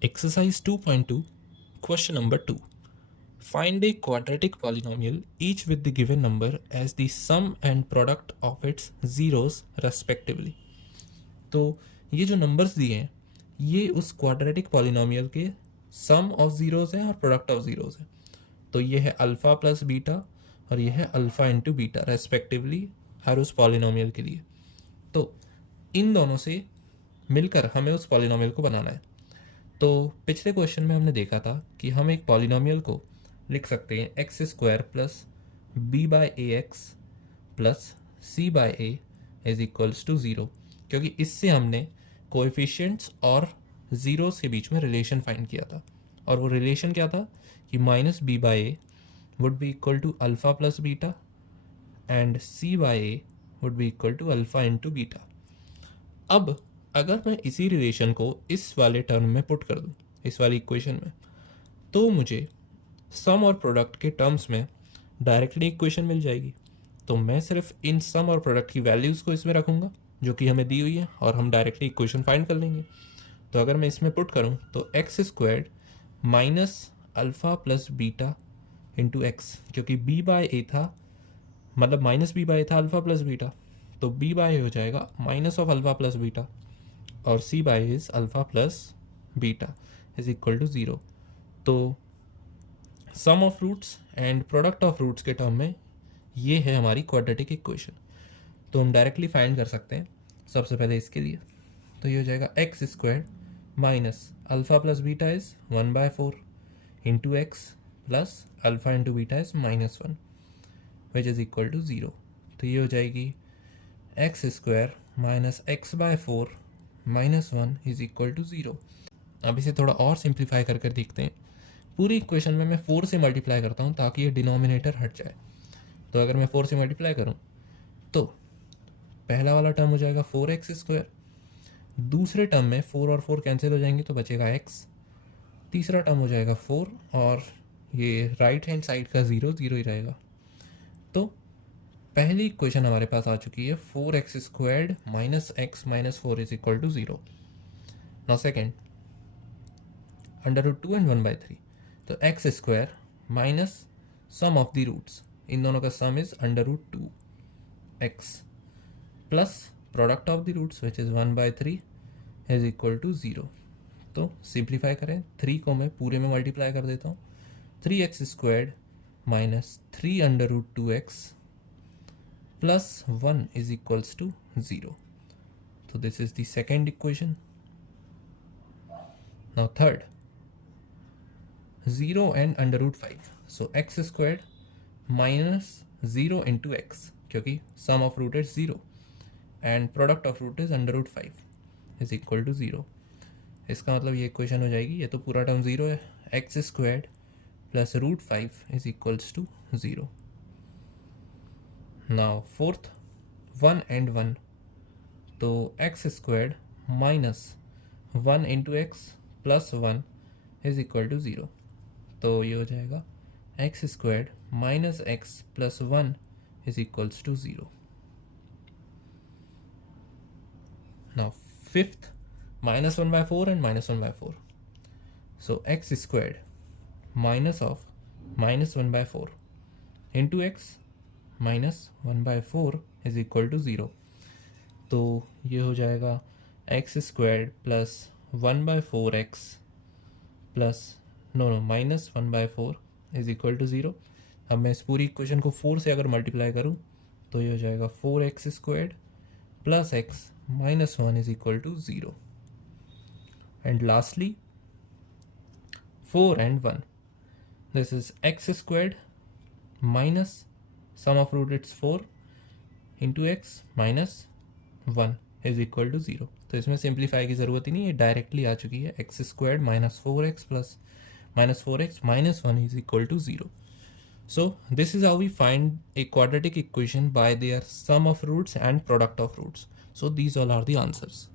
Exercise 2.2, question number 2. Find a quadratic polynomial, each with the given number as the sum and product of its zeros respectively. तो ये जो numbers दिए हैं ये उस quadratic polynomial के सम ऑफ ज़ीरोज़ हैं और प्रोडक्ट ऑफ ज़ीरोज़ हैं. तो ये है अल्फ़ा प्लस बीटा और ये है अल्फ़ा इंटू बीटा रेस्पेक्टिवली हर उस पॉलिनोमियल के लिए. तो इन दोनों से मिलकर हमें उस पॉलिनोमियल को बनाना है. तो पिछले क्वेश्चन में हमने देखा था कि हम एक पॉलिनोमियल को लिख सकते हैं x square plus b by a x plus c by a is equals to zero, क्योंकि इससे हमने कोएफिशिएंट्स और ज़ीरो के बीच में रिलेशन फाइंड किया था. और वो रिलेशन क्या था कि minus b by a would be equal to alpha plus beta and c by a would be equal to alpha into beta. अब अगर मैं इसी रिलेशन को इस वाले टर्म में पुट कर दूं, इस वाली इक्वेशन में, तो मुझे सम और प्रोडक्ट के टर्म्स में डायरेक्टली इक्वेशन मिल जाएगी. तो मैं सिर्फ इन सम और प्रोडक्ट की वैल्यूज़ को इसमें रखूँगा जो कि हमें दी हुई है और हम डायरेक्टली इक्वेशन फाइंड कर लेंगे. तो अगर मैं इसमें पुट करूँ तो x squared minus alpha plus beta into x, क्योंकि बी बाय ए था, मतलब माइनस बी बाय ए था अल्फ़ा प्लस बीटा, तो बी बाय हो जाएगा minus of alpha plus beta और c by is alpha plus beta is equal to zero. तो sum of roots and product of roots के term में ये है हमारी क्वाड्रेटिक इक्वेशन. तो हम डायरेक्टली फाइंड कर सकते हैं सबसे पहले इसके लिए. तो ये हो जाएगा x square minus alpha plus beta is 1/4 into x plus alpha into beta is -1 which is equal to zero. तो ये हो जाएगी x square minus x by 4 -1 is equal to zero. अब इसे थोड़ा और सिंप्लीफाई कर कर देखते हैं. पूरी इक्वेशन में मैं 4 से मल्टीप्लाई करता हूँ ताकि ये डिनोमिनेटर हट जाए. तो अगर मैं 4 से मल्टीप्लाई करूँ तो पहला वाला टर्म हो जाएगा 4x स्क्वायर, दूसरे टर्म में 4 और 4 कैंसिल हो जाएंगे तो बचेगा x, तीसरा टर्म हो जाएगा 4 और ये राइट हैंड साइड का ज़ीरो ज़ीरो ही रहेगा. तो पहली इक्वेशन हमारे पास आ चुकी है 4x squared minus x minus 4 is equal to zero. Now second under root 2 and 1/3, तो x square minus sum of the roots, इन दोनों का sum is under root 2 x plus product of the roots which is 1/3 is equal to zero. तो simplify करें, 3 को मैं पूरे में मल्टीप्लाई कर देता हूँ. 3x squared minus 3 under root 2x plus 1 is equals to 0. So this is the second equation. Now third, 0 and under root 5. So x squared minus 0 into x, क्योंकि sum of root is 0 and product of root is under root 5 is equal to 0. इसका मतलब ये equation हो जाएगी, ये तो पूरा term 0 है, x squared plus root 5 is equals to 0. Now fourth 1 and 1, तो x squared minus 1 into x plus 1 is equal to zero. तो ये हो जाएगा x squared minus x plus 1 is equals to zero. Now fifth -1/4 and -1/4, so x squared minus of -1/4 into x -1/4 is equal to zero. तो ये हो जाएगा x squared plus 1/4x plus -1/4 is equal to zero. अब मैं इस पूरी equation को 4 से अगर मल्टीप्लाई करूँ तो ये हो जाएगा 4x squared plus x -1 is equal to zero. And lastly 4 and 1, this is x squared minus sum of root its 4 into x minus 1 is equal to zero. तो इसमें सिंप्लीफाई की ज़रूरत ही नहीं, ये डायरेक्टली आ चुकी है. X squared minus 4x plus -4x -1 is equal to zero. So this is how we find a quadratic equation by their sum of roots and product of roots. So these all are the answers.